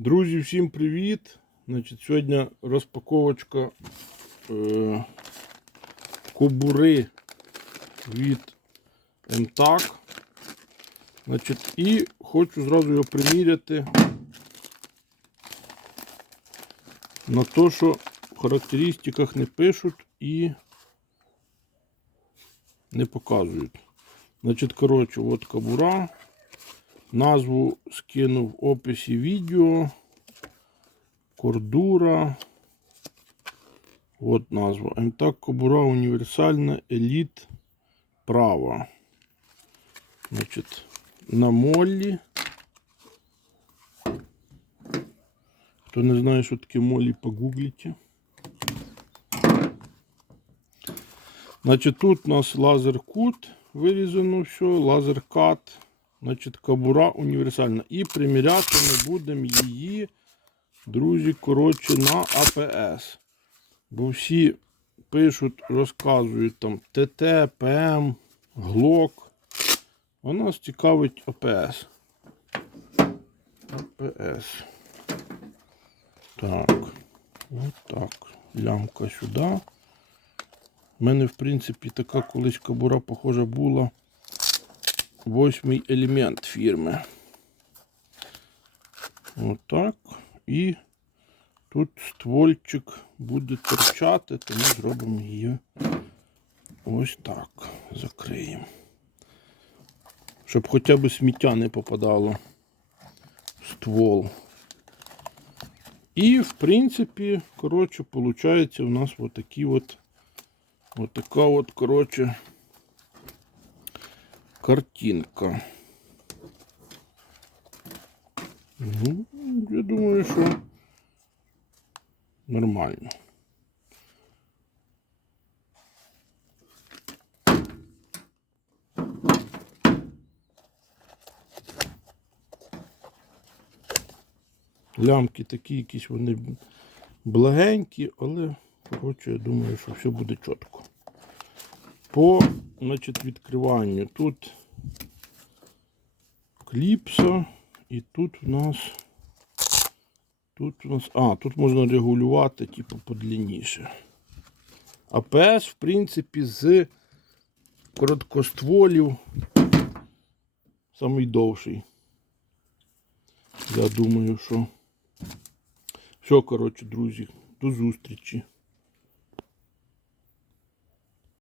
Друзі, всім привіт! Значить, Сьогодні розпаковочка е, кобури від МТАК. Значить, і хочу зразу його приміряти на те, що в характеристиках не пишуть і не показують. Значить, коротше, от кобура. Назву скину в описі відео. Кордура. От назва. МТАК Кобура універсальна еліт права. Значить, на моллі. Хто не знає, що таке моллі, погуглите. Значить, тут у нас лазер-кут вирізано все, лазер-кат. Значить, кабура універсальна. І приміряти ми будемо її, друзі, коротше, на АПС. Бо всі пишуть, розказують там ТТ, ПМ, ГЛОК. А нас цікавить АПС. АПС. Так. Ось так. Лямка сюди. У мене, в принципі, така колись кабура, похожа, була восьмий елемент фірми. Отак. І тут ствольчик буде торчати, то ми зробимо її ось так. Закриємо. Щоб хоча б сміття не попадало в ствол. І, в принципі, коротше, виходить у нас отакі от, от така от, коротше, картинка. Ну, я думаю, що нормально. Лямки такі якісь вони благенькі, але коротше, я думаю, що все буде чітко. По значить, відкриванню тут кліпса і тут у нас тут у нас. А, тут можна регулювати, типу, подлінніше. АПС, в принципі, з короткостволів самий довший. Я думаю, що. Все, коротше, друзі, до зустрічі.